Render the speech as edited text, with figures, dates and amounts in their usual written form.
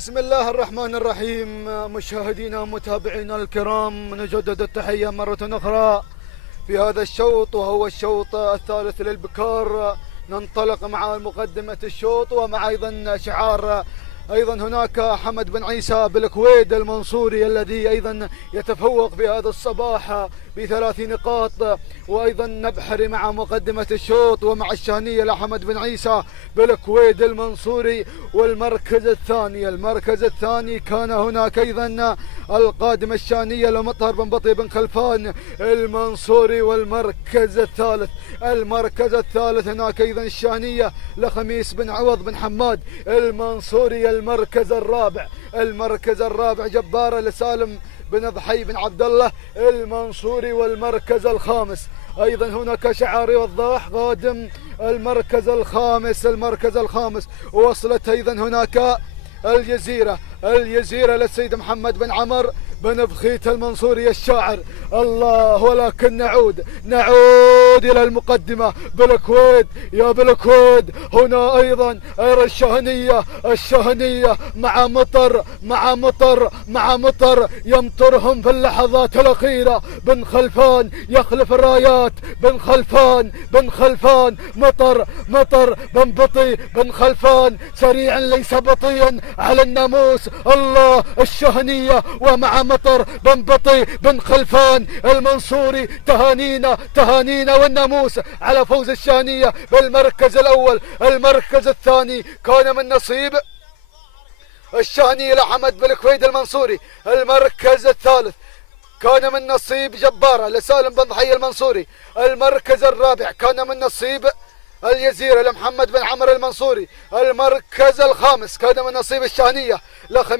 بسم الله الرحمن الرحيم. مشاهدينا ومتابعينا الكرام، نجدد التحية مرة أخرى في هذا الشوط، وهو الشوط الثالث للبكار. ننطلق مع مقدمة الشوط ومع أيضا شعار. أيضا هناك حمد بن عيسى بالكويد المنصوري الذي أيضا يتفوق في هذا الصباح ب3 نقاط. وأيضا نبحر مع مقدمة الشوط ومع الشهنية لحمد بن عيسى بالكويد المنصوري. والمركز الثاني كان هناك أيضا القادم الشانية لمطهر بن بطي بن خلفان المنصوري. والمركز الثالث هناك أيضا الشانية لخميس بن عوض بن حماد المنصوري. المركز الرابع جبارة لسالم بن ضحي بن عبد الله المنصوري. والمركز الخامس أيضا هناك شعاري والضاح قادم المركز الخامس. وصلت أيضا هناك الجزيرة للسيد محمد بن عمر بن بخيت المنصوري الشاعر. الله، ولكن نعود إلى المقدمة بالكويت. يا بالكويت هنا أيضا الشهنية مع مطر يمطرهم في اللحظات الأخيرة. بن خلفان يخلف الرايات، بن خلفان مطر بن بطي بن خلفان سريعا ليس بطيا على الناموس. الله، الشهنية ومع مطر بن بطي بن خلفان المنصوري. تهانينا والناموس على فوز الشهنية بالمركز الأول. المركز الثاني كان من نصيب الشهنية لحمد بالكويد المنصوري. المركز الثالث كان من نصيب جبارة لسالم بن ضحي المنصوري. المركز الرابع كان من نصيب الجزيرة لمحمد بن عمر المنصوري. المركز الخامس كان من نصيب الشهنية لخميس